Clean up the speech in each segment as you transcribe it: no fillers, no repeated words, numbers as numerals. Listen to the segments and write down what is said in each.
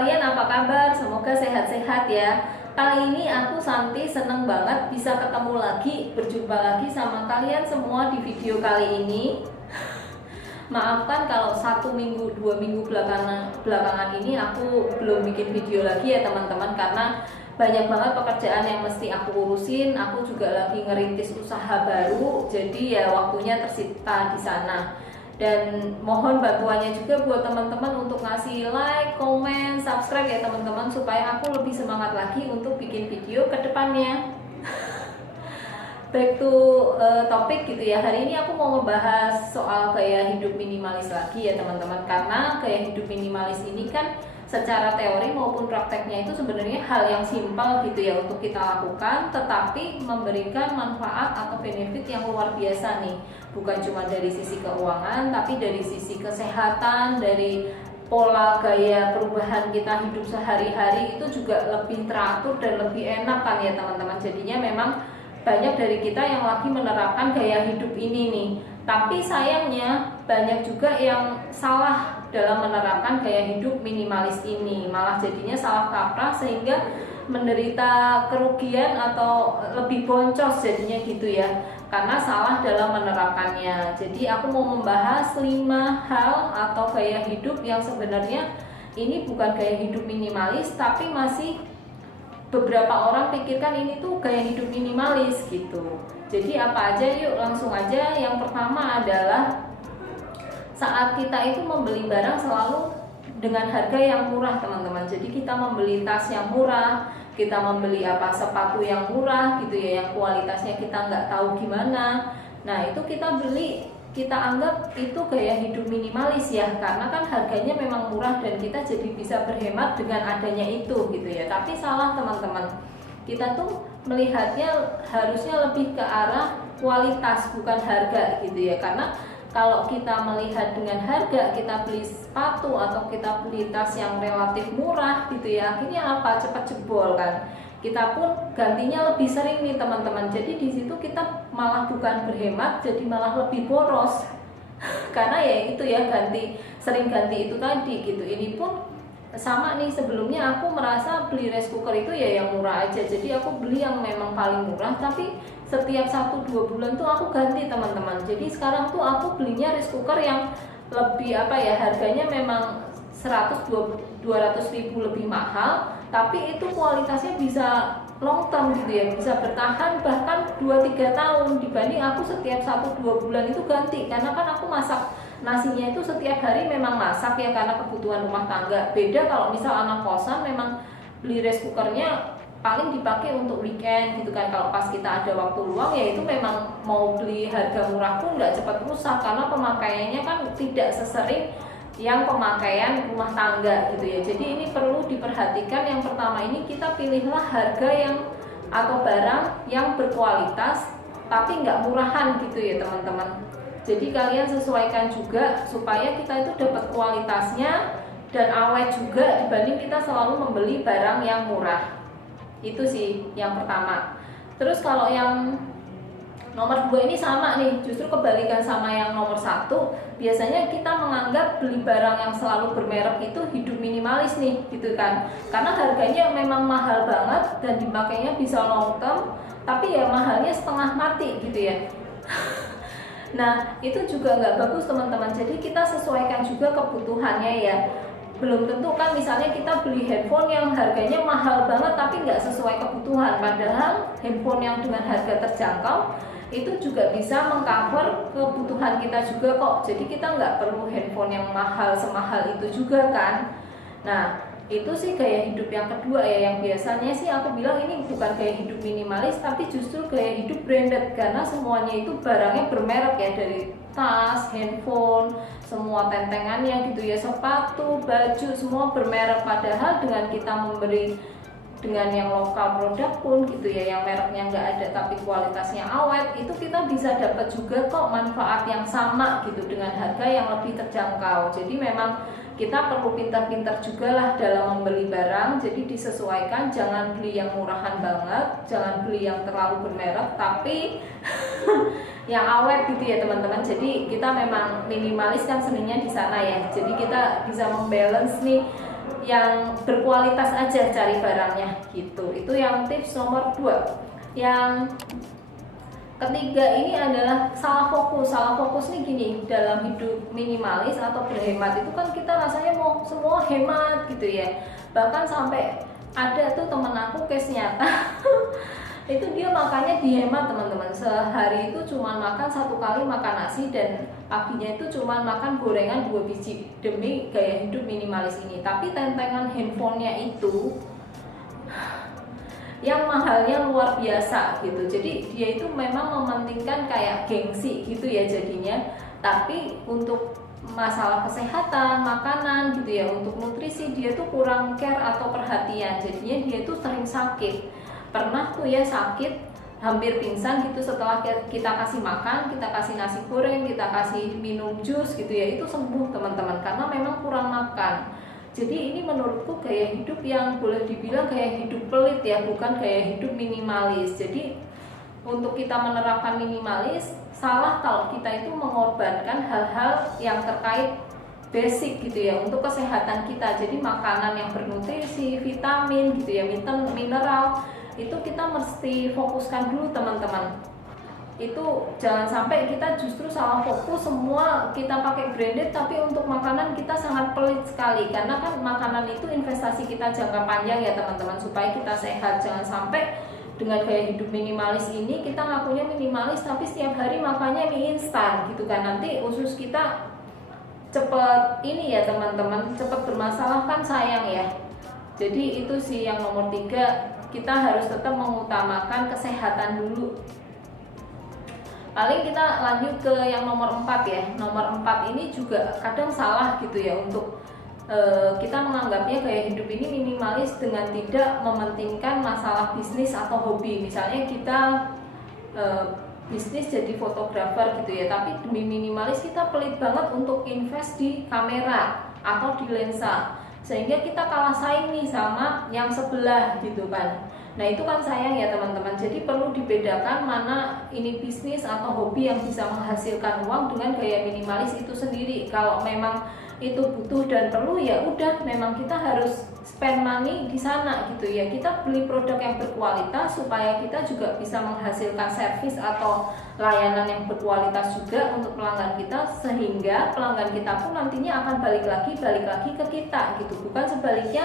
kalian apa kabar? Semoga sehat-sehat ya. Kali ini aku Santi seneng banget bisa ketemu lagi, berjumpa lagi sama kalian semua di video kali ini. Maafkan kalau 1 minggu, 2 minggu belakangan ini aku belum bikin video lagi ya teman-teman, karena banyak banget pekerjaan yang mesti aku urusin. Aku juga lagi ngerintis usaha baru, jadi ya waktunya tersita di sana. Dan mohon bantuannya juga buat teman-teman untuk ngasih like, komen, subscribe ya teman-teman, supaya aku lebih semangat lagi untuk bikin video ke depannya. Back to topik gitu ya. Hari ini aku mau ngebahas soal gaya hidup minimalis lagi ya teman-teman. Karena gaya hidup minimalis ini kan secara teori maupun prakteknya itu sebenarnya hal yang simpel gitu ya untuk kita lakukan, tetapi memberikan manfaat atau benefit yang luar biasa nih. Bukan cuma dari sisi keuangan, tapi dari sisi kesehatan, dari pola gaya perubahan kita hidup sehari-hari itu juga lebih teratur dan lebih enak kan ya teman-teman. Jadinya memang banyak dari kita yang lagi menerapkan gaya hidup ini nih, tapi sayangnya banyak juga yang salah dalam menerapkan gaya hidup minimalis ini, malah jadinya salah kaprah sehingga menderita kerugian atau lebih boncos jadinya gitu ya, karena salah dalam menerapkannya. Jadi aku mau membahas 5 hal atau gaya hidup yang sebenarnya ini bukan gaya hidup minimalis, tapi masih beberapa orang pikirkan ini tuh gaya hidup minimalis gitu. Jadi apa aja, yuk langsung aja. Yang pertama adalah saat kita itu membeli barang selalu dengan harga yang murah teman-teman. Jadi kita membeli tas yang murah, kita membeli sepatu yang murah gitu ya, yang kualitasnya kita nggak tahu gimana. Nah itu kita beli, kita anggap itu gaya hidup minimalis ya, karena kan harganya memang murah dan kita jadi bisa berhemat dengan adanya itu gitu ya. Tapi salah teman-teman, kita tuh melihatnya harusnya lebih ke arah kualitas bukan harga gitu ya. Karena kalau kita melihat dengan harga, kita beli sepatu atau kita beli tas yang relatif murah gitu ya, akhirnya apa? Cepat jebol kan. Kita pun gantinya lebih sering nih teman-teman. Jadi di situ kita malah bukan berhemat, jadi malah lebih boros. Karena ya itu ya, sering ganti itu tadi gitu. Ini pun sama nih, sebelumnya aku merasa beli rice cooker itu ya yang murah aja. Jadi aku beli yang memang paling murah, tapi setiap 1-2 bulan tuh aku ganti teman-teman. Jadi sekarang tuh aku belinya rice cooker yang lebih harganya memang 100-200 ribu lebih mahal, tapi itu kualitasnya bisa long term gitu ya, bisa bertahan bahkan 2-3 tahun dibanding aku setiap 1-2 bulan itu ganti. Karena kan aku masak nasinya itu setiap hari memang masak ya, karena kebutuhan rumah tangga. Beda kalau misal anak kosan, memang beli rice cookernya paling dipakai untuk weekend gitu kan. Kalau pas kita ada waktu luang ya itu memang mau beli harga murah pun nggak cepat rusak, karena pemakaiannya kan tidak sesering yang pemakaian rumah tangga gitu ya. Jadi ini perlu diperhatikan. Yang pertama ini kita pilihlah harga yang atau barang yang berkualitas tapi nggak murahan gitu ya teman-teman. Jadi kalian sesuaikan juga supaya kita itu dapat kualitasnya dan awet juga dibanding kita selalu membeli barang yang murah. Itu sih yang pertama. Terus kalau yang nomor 2 ini sama nih, justru kebalikan sama yang nomor 1. Biasanya kita menganggap beli barang yang selalu bermerek itu hidup minimalis nih gitu kan, karena harganya memang mahal banget dan dimakainya bisa long term, tapi ya mahalnya setengah mati gitu ya. Nah itu juga nggak bagus teman-teman. Jadi kita sesuaikan juga kebutuhannya ya. Belum tentu kan misalnya kita beli handphone yang harganya mahal banget tapi nggak sesuai kebutuhan, padahal handphone yang dengan harga terjangkau itu juga bisa mengcover kebutuhan kita juga kok. Jadi kita nggak perlu handphone yang mahal semahal itu juga kan. Nah itu sih gaya hidup yang kedua ya, yang biasanya sih aku bilang ini bukan gaya hidup minimalis tapi justru gaya hidup branded, karena semuanya itu barangnya bermerek ya, dari tas, handphone, semua tentengannya gitu ya, sepatu, baju, semua bermerek. Padahal dengan kita memberi dengan yang lokal produk pun gitu ya, yang mereknya nggak ada tapi kualitasnya awet, itu kita bisa dapat juga kok manfaat yang sama gitu dengan harga yang lebih terjangkau. Jadi memang kita perlu pintar-pintar juga lah dalam membeli barang. Jadi disesuaikan, jangan beli yang murahan banget, jangan beli yang terlalu bermerek tapi yang awet gitu ya teman-teman. Jadi kita memang minimalis kan seninya di sana ya. Jadi kita bisa membalance nih yang berkualitas aja cari barangnya gitu. Itu yang tips nomor 2. Yang ketiga ini adalah salah fokus. Salah fokus nih gini, dalam hidup minimalis atau berhemat itu kan kita rasanya mau semua hemat gitu ya. Bahkan sampai ada tuh temen aku case nyata itu dia makannya dihemat teman-teman. Sehari itu cuma makan 1 kali makan nasi, dan paginya itu cuma makan gorengan 2 biji demi gaya hidup minimalis ini. Tapi tentengan handphonenya itu yang mahalnya luar biasa gitu. Jadi dia itu memang mementingkan kayak gengsi gitu ya jadinya. Tapi untuk masalah kesehatan, makanan gitu ya, untuk nutrisi dia tuh kurang care atau perhatian. Jadinya dia tuh sering sakit. Pernah tuh ya sakit hampir pingsan gitu setelah kita kasih makan, kita kasih nasi goreng, kita kasih minum jus gitu ya, itu sembuh teman-teman, karena memang kurang makan. Jadi ini menurutku gaya hidup yang boleh dibilang gaya hidup pelit ya, bukan gaya hidup minimalis. Jadi untuk kita menerapkan minimalis, salah kalau kita itu mengorbankan hal-hal yang terkait basic gitu ya untuk kesehatan kita. Jadi makanan yang bernutrisi, vitamin gitu ya, mineral, itu kita mesti fokuskan dulu teman-teman. Itu jangan sampai kita justru salah fokus, semua kita pakai branded tapi untuk makanan kita sangat pelit sekali, karena kan makanan itu investasi kita jangka panjang ya teman-teman, supaya kita sehat. Jangan sampai dengan gaya hidup minimalis ini kita ngakunya minimalis tapi setiap hari makannya mie instan gitu kan, nanti usus kita cepet ini ya teman-teman, cepet bermasalah kan, sayang ya. Jadi itu sih yang nomor 3, kita harus tetap mengutamakan kesehatan dulu. Paling kita lanjut ke yang nomor 4 ya. Nomor 4 ini juga kadang salah gitu ya, untuk kita menganggapnya gaya hidup ini minimalis dengan tidak mementingkan masalah bisnis atau hobi. Misalnya kita bisnis jadi fotografer gitu ya, tapi demi minimalis kita pelit banget untuk invest di kamera atau di lensa, sehingga kita kalah saing nih sama yang sebelah gitu kan. Nah itu kan sayang ya teman-teman. Jadi perlu dibedakan mana ini bisnis atau hobi yang bisa menghasilkan uang dengan gaya minimalis itu sendiri. Kalau memang itu butuh dan perlu, ya udah memang kita harus spend money di sana gitu ya. Kita beli produk yang berkualitas supaya kita juga bisa menghasilkan servis atau layanan yang berkualitas juga untuk pelanggan kita, sehingga pelanggan kita pun nantinya akan balik lagi ke kita gitu. Bukan sebaliknya,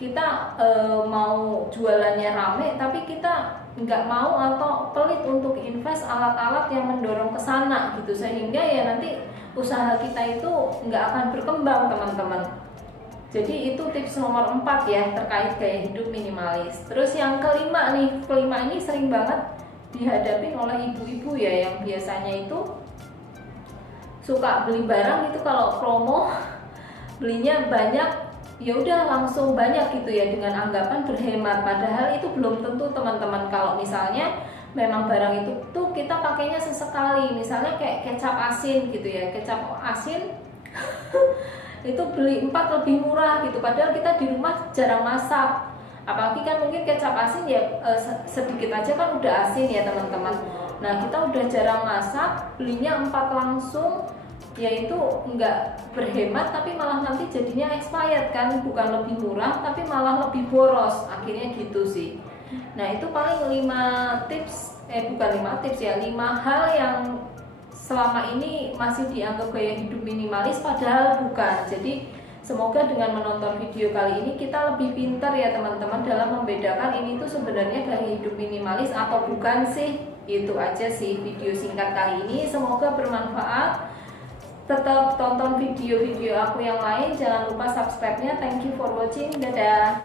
kita mau jualannya rame tapi kita nggak mau atau pelit untuk invest alat-alat yang mendorong ke sana gitu, sehingga ya nanti usaha kita itu nggak akan berkembang teman-teman. Jadi itu tips nomor 4 ya terkait gaya hidup minimalis. Terus yang kelima nih, kelima ini sering banget dihadapi oleh ibu-ibu ya, yang biasanya itu suka beli barang itu kalau promo belinya banyak, ya udah langsung banyak gitu ya, dengan anggapan berhemat. Padahal itu belum tentu teman-teman. Kalau misalnya memang barang itu tuh kita pakainya sesekali, misalnya kayak kecap asin gitu ya, kecap asin itu beli 4 lebih murah gitu, padahal kita di rumah jarang masak. Apalagi kan mungkin kecap asin ya sedikit aja kan udah asin ya teman-teman. Nah kita udah jarang masak, belinya 4 langsung, yaitu enggak berhemat tapi malah nanti jadinya expired kan, bukan lebih murah tapi malah lebih boros akhirnya gitu sih. Nah itu paling 5 tips, bukan 5 tips ya, 5 hal yang selama ini masih dianggap gaya hidup minimalis padahal bukan. Jadi semoga dengan menonton video kali ini kita lebih pintar ya teman-teman dalam membedakan ini tuh sebenarnya gaya hidup minimalis atau bukan sih. Itu aja sih video singkat kali ini, semoga bermanfaat. Tetap tonton video-video aku yang lain, jangan lupa subscribe-nya. Thank you for watching, dadah.